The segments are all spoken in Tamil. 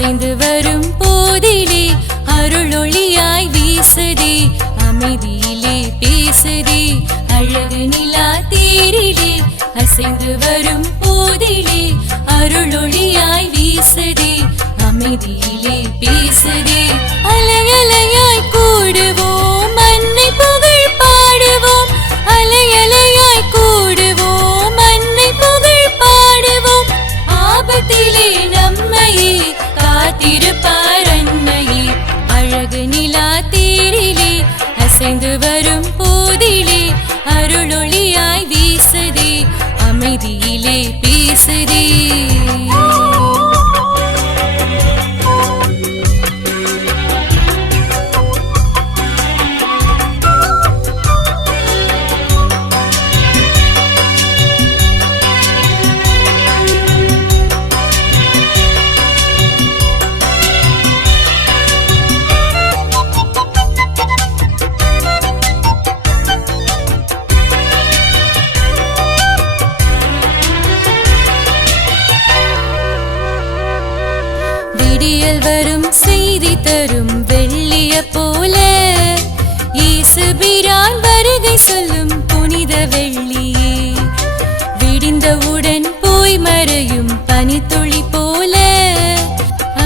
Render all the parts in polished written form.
அசைந்து வரும் போதிலே அருளொளியாய் வீசுதே அமைதியிலே பேசுதே அழகு நிலா தேரிலே அசைந்து வரும் போதிலே அருளொளியாய் வீசுதே அமைதியிலே பேசுதே அலையலையாய் கூடுவோம் அன்னை புகழ் பாடுவோம் அலையலையாய் கூடுவோம் அன்னை புகழ் பாடுவோம் ஆபத்திலே நம்மையே காத்திருப்பார் அன்னையே அழகு நிலா தேரிலே அசைந்து வரும் போதிலே அருளொளியாய் வீசுதே அமைதியிலே பேசுதே விடியல் வரும் செய்தி தரும் வெள்ளிய போல இயேசு பிரான் வருகை சொல்லும் புனித வெள்ளியே விடிந்தவுடன் போய் மறையும் பனித்துளி போல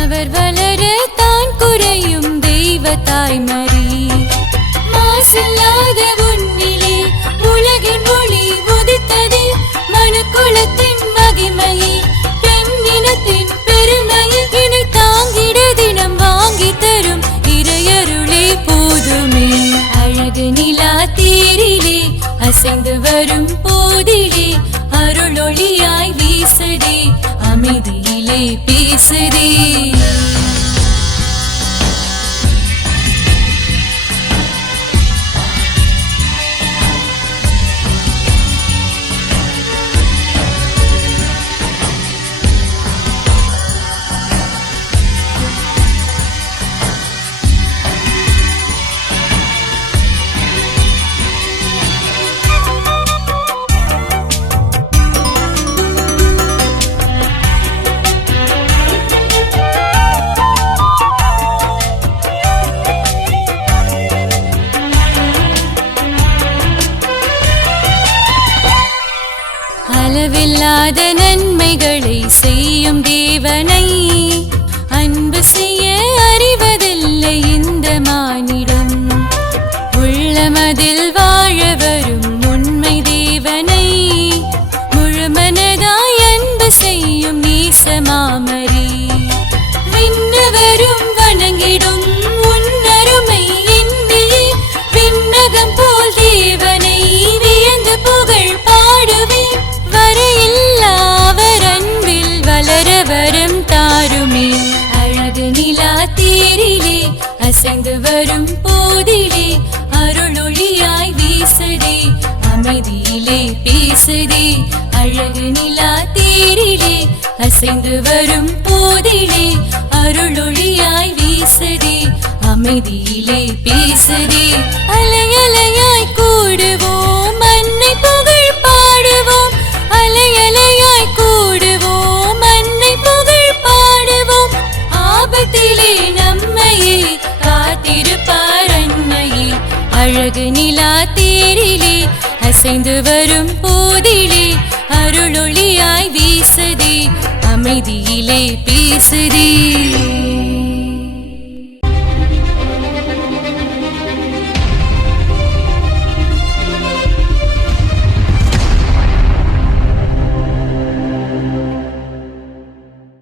அவர் வளர தான் குறையும் தெய்வ தாய்மறி மாசில்லாத உன்னிலே உலகின் ஒளி உதித்தது மனுக்குலத்தின் மகிமையை பெண் இனத்தின் பெருமையை இனி தாங்கிட தினம் வாங்கி தரும் இறையருளே போதுமே அழகு நிலா தேரிலே அசைந்து வரும் போதிலே அருளொளியாய் வீசுதே அமைதியிலே பேசுதே அளவில்லாத நன்மைகளை செய்யும் தேவனை அன்பு செய்ய அறிவதில்லை இந்த மானிடம் உள்ளமதில் வாழ வரும் உண்மை தேவனை முழுமனதாய் அன்பு செய்யும் நேசமாமரி விண்ணவரும் வணங்கிடும் உன்னருமை எண்ணியே விண்ணகம் போல் தேவனை வியந்து புகழ் பாடுவேன் வரையில்லாவர் அன்பில் வளர வரம் தாருமே அழகு நிலா தேரிலே அசைந்து வரும் போதிலே அருளொளியாய் வீசுதே அமைதியிலே பேசுதே அழகு நிலா தேரிலே அசைந்து வரும் போதிலே அருளொளியாய் வீசுதே அமைதியிலே பேசுதே அலையலையாய் கூடுவோம் அன்னை புகழ் பாடுவோம் அலையலையாய் கூடுவோம் அன்னை புகழ் பாடுவோம் ஆபத்திலே நம்மையே காத்திருப்பார் அன்னையே அழகு நிலா தேரிலே அசைந்து வரும் போதிலே அருளொளியாய் வீசுதே அமைதியிலே பேசுதே